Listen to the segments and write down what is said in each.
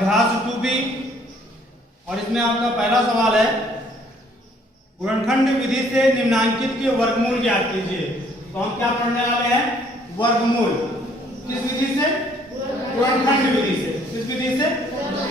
अभ्यास 2B और इसमें आपका पहला सवाल है गुणनखंड विधि से निम्नांकित के वर्गमूल ज्ञात कीजिए। तो हम क्या पढ़ने वाले हैं? वर्गमूल। किस विधि से? गुणनखंड विधि से। किस विधि से?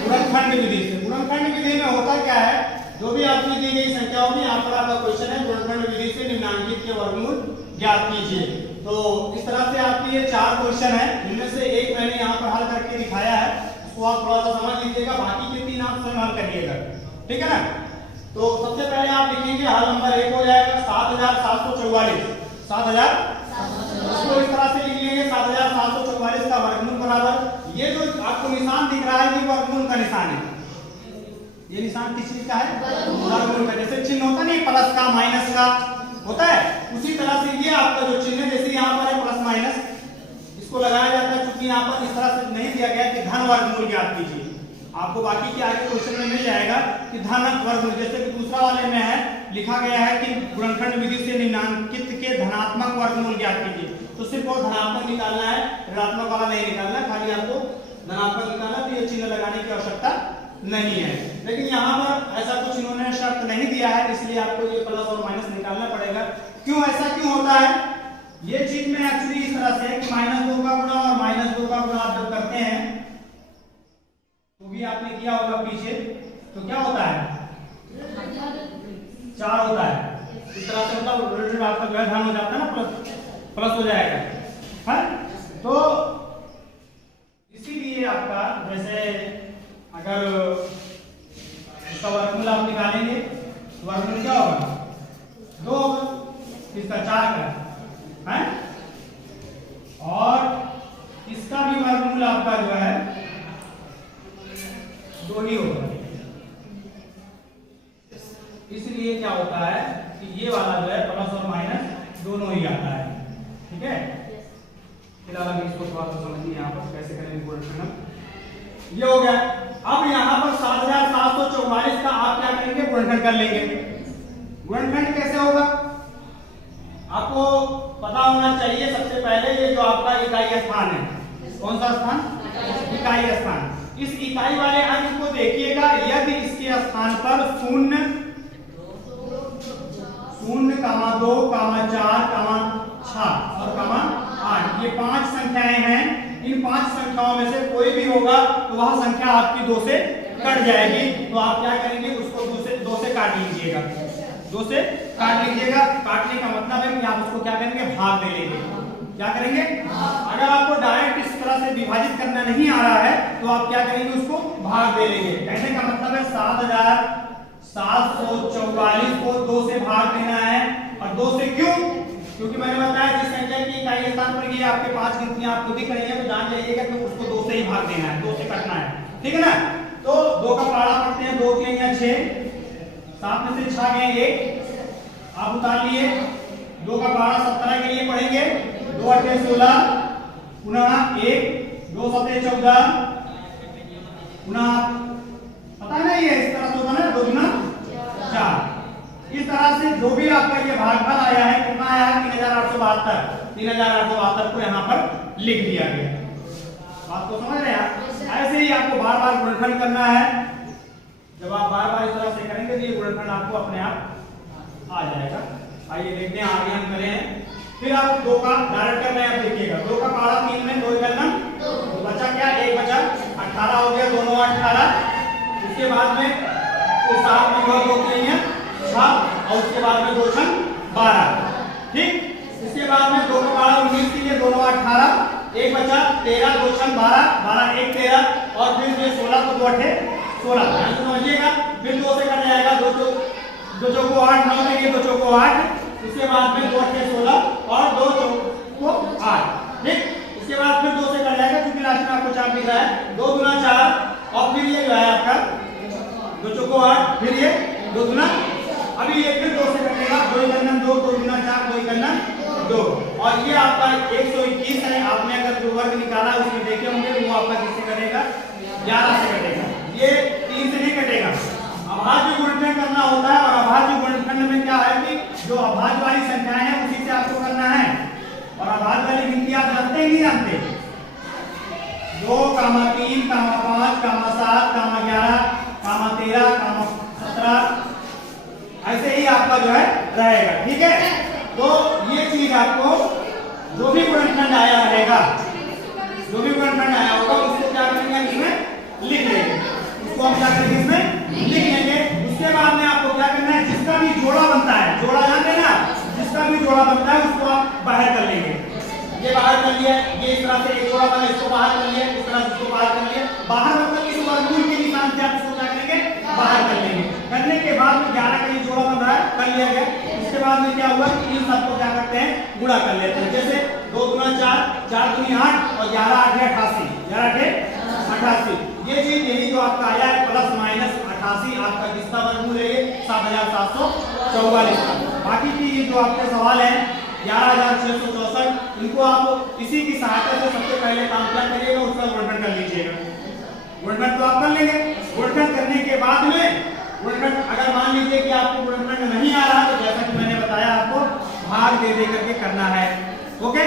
गुणनखंड विधि से। गुणनखंड विधि में होता क्या है, जो भी आपकी दी गई संख्या होगी, यहाँ पर आपका क्वेश्चन है गुणनखंड विधि से निम्नांकित के वर्गमूल ज्ञात कीजिए। तो इस तरह से आपके ये 4 क्वेश्चन है, जिनमें से एक मैंने यहाँ पर हल करके दिखाया है, उसको आप थोड़ा सा समझ लीजिएगा, बाकी के 3 आप स्वयं हल करिएगा, ठीक है ना। तो सबसे पहले आप लिखेंगे हल नंबर 1 हो जाएगा 7744। 7000 इसको इस तरह से लिख लेंगे 7744 का वर्गमूल बराबर, ये जो आपको निशान दिख रहा है ये वर्गमूल का निशान है। ये निशान किस चीज का है? वर्गमूल का। जैसे चिन्ह होता नहीं प्लस का माइनस का होता है, उसी तरह से ये आपका जो चिन्ह है, जैसे यहाँ पर है प्लस माइनस, इसको लगाया जाता है। चूंकि यहाँ पर इस तरह से नहीं दिया गया कि धन वर्गमूल ज्ञात कीजिए, आपको बाकी के आगे क्वेश्चन में मिल जाएगा कि धन वर्गमूल, जैसे कि दूसरा वाले में है लिखा गया है कि गुणनखंड विधि से निम्नांकित के धनात्मक वर्गमूल ज्ञात कीजिए। तो सिर्फ और धनात्मक निकालना है, ऋणात्मक वाला नहीं निकालना, खाली आपको धनात्मक निकालना। तो ये चिन्ह लगाने की आवश्यकता नहीं है, लेकिन यहाँ पर ऐसा कुछ इन्होंने शर्त नहीं दिया है, इसलिए आपको ये प्लस और माइनस निकालना पड़ेगा। क्यों ऐसा क्यों होता है? ये चीज में एक्चुअली इस तरह से है कि -2 का गुणा और -2 का गुणा आप जब करते हैं, तो भी आपने किया होगा पीछे, तो क्या होता है? 4 होता है। इस तरह से मतलब आपका व्यवधान हो जाता है ना, प्लस हो जाएगा है। तो इसीलिए आपका जैसे अगर इसका वर्गमूल आप निकालेंगे तो वर्गमूल क्या होगा? 2 होगा, इसका 4 का है, और इसका भी वर्गमूल आपका जो है 2 ही होगा। इसलिए क्या होता है कि ये वाला जो है प्लस और माइनस दोनों ही आता है, ठीक है। फिलहाल हम इसको थोड़ा सा समझिए, यहाँ पर कैसे करेंगे गुणनखंड। ये हो गया। अब यहाँ पर 7744 का आप क्या करेंगे? गुणनखंड कर लेंगे। गुणनखंड कैसे होगा आपको पता होना चाहिए। सबसे पहले ये जो आपका इकाई स्थान है, कौन सा स्थान? इकाई स्थान। इस इकाई वाले अंक को देखिएगा, यदि इसके स्थान पर 0, 0, 2, 4, 6 और 8 ये 5 संख्याएं हैं। इन 5 संख्याओं में से कोई भी होगा तो वह संख्या आपकी 2 से कट जाएगी। तो आप क्या करेंगे? उसको 2 से काट लीजिएगा। 2 से काट लीजिएगा। काटने का मतलब है कि आप उसको क्या करेंगे? भाग दे लेंगे। क्या करेंगे? अगर आपको डायरेक्ट इस तरह से विभाजित करना नहीं आ रहा है तो आप क्या करेंगे? उसको भाग दे लेंगे। कहने का मतलब है 7744 को 2 से भाग देना है। और 2 से क्यों? क्योंकि मैंने बताया जिस संख्या की इकाई स्थान पर ये आपके 5 गिनतियां आपको दिख रही हैं, तो जान जाइएगा कि उसको 2 से ही भाग देना है, 2 से कटना है, ठीक है ना। तो 2 का पहाड़ा पढ़ते हैं, 2 के या 6, 7 में से 6 गए 1, आप उतार लिए। 2 का पहाड़ा 17 के लिए पढ़ेंगे, 2 8 16, पुनः 1, 2 7 14, पुनः पता है ना ये इस तरह से होता है, 2 गुना 4। इस तरह से जो भी आपका ये भागफल आया है, कितना आया है? 3872। 3872 को यहाँ पर लिख दिया गया। बात को समझ रहे हैं? ऐसे ही आपको बार बार गुणनखंड करना है। जब आप बार बार इस तरह से करेंगे तो ये गुणनखंड आपको अपने आप आ जाएगा। आइए देखते हैं, आगे हम करें। फिर आप 2 का डायरेक्ट करना है, आप देखिएगा 2 का पहाड़ा 3 में 2 करना, तो बचा क्या? 1 बचा, 18 हो गया, दोनों 18। उसके बाद में 7 में 2 किए 6, और उसके बाद में 2 6 12, ठीक। इसके बाद में 2 का पहाड़ा 19 के लिए, दोनों 18, 1 बचा, 13, 2 6 12, 12 1 13, और फिर ये 16 को 2 8 16। समझिएगा, फिर 2 से कट जाएगा, 2 चौको 8, 9 के लिए 2 चौको 8, उसके बाद में 2 8 16 और 2 चौको 8, ठीक। इसके बाद फिर 2 से कट जाएगा, क्योंकि लास्ट में आपको 4 दिख रहा है, 2 गुना 4, और फिर ये जो है आपका 2 चौको 8, फिर ये 2 गुना, अभी ये फिर 2 से कटेगा, 2 करना 2, 2 गुना 4, 2 करना 2, और ये आपका 121 है। आपने अगर जो वर्ग निकाला उसमें देखे होंगे तो वो आपका किससे कटेगा? 11 से कटेगा। ये 3 से नहीं कटेगा। अभाज्य गुणनखंड करना होता है, और अभाज्य गुणनखंड में क्या है कि जो अभाज्य वाली संख्याएं हैं उसी से आपको करना है। और अभाज्य वाली गिनती आप जानते ही नहीं जानते। 2, 3, 5, 7, रहेगा। ठीक है, तो ये चीज आपको जो भी गुणनखंड आया रहेगा, जो भी गुणनखंड आया होगा उसको क्या करेंगे, इसमें लिख लेंगे, उसको हम क्या करेंगे, इसमें लिख लेंगे। उसके बाद में आपको क्या करना है, जिसका भी जोड़ा बनता है, जोड़ा जानते हैं ना, जिसका भी जोड़ा बनता है उसको आप बाहर कर लेंगे। ये बाहर कर लिया, ये इस तरह से एक जोड़ा बना, इसको बाहर कर लिया, इस तरह से इसको बाहर कर लिया। बाहर मतलब इस वर्गमूल के निशान से आप इसको क्या करेंगे, बाहर कर लेंगे। करने के बाद में 11 का ये जोड़ा बन रहा है, कर लिया गया। उसके बाद में क्या हुआ, इन सबको क्या करते हैं, गुणा कर लेते हैं। जैसे 2 गुना 4, 4 दूनी 8 और 11 8 88, 11 8 88। ये चीज यही जो आपका आया है प्लस माइनस 88, आपका किसका वर्गमूल है, ये 7744। बाकी की ये जो आपके सवाल है 11664, इनको आप इसी की सहायता से सबसे पहले काम क्या करिएगा, उसका गुणनखंड कर लीजिएगा। गुणनखंड तो आप कर लेंगे। गुणनखंड करने के बाद में गुणनखंड अगर मान लीजिए कि आपको गुणनखंड नहीं आ रहा तो जैसा कि मैंने बताया आपको भाग दे करके करना है। ओके।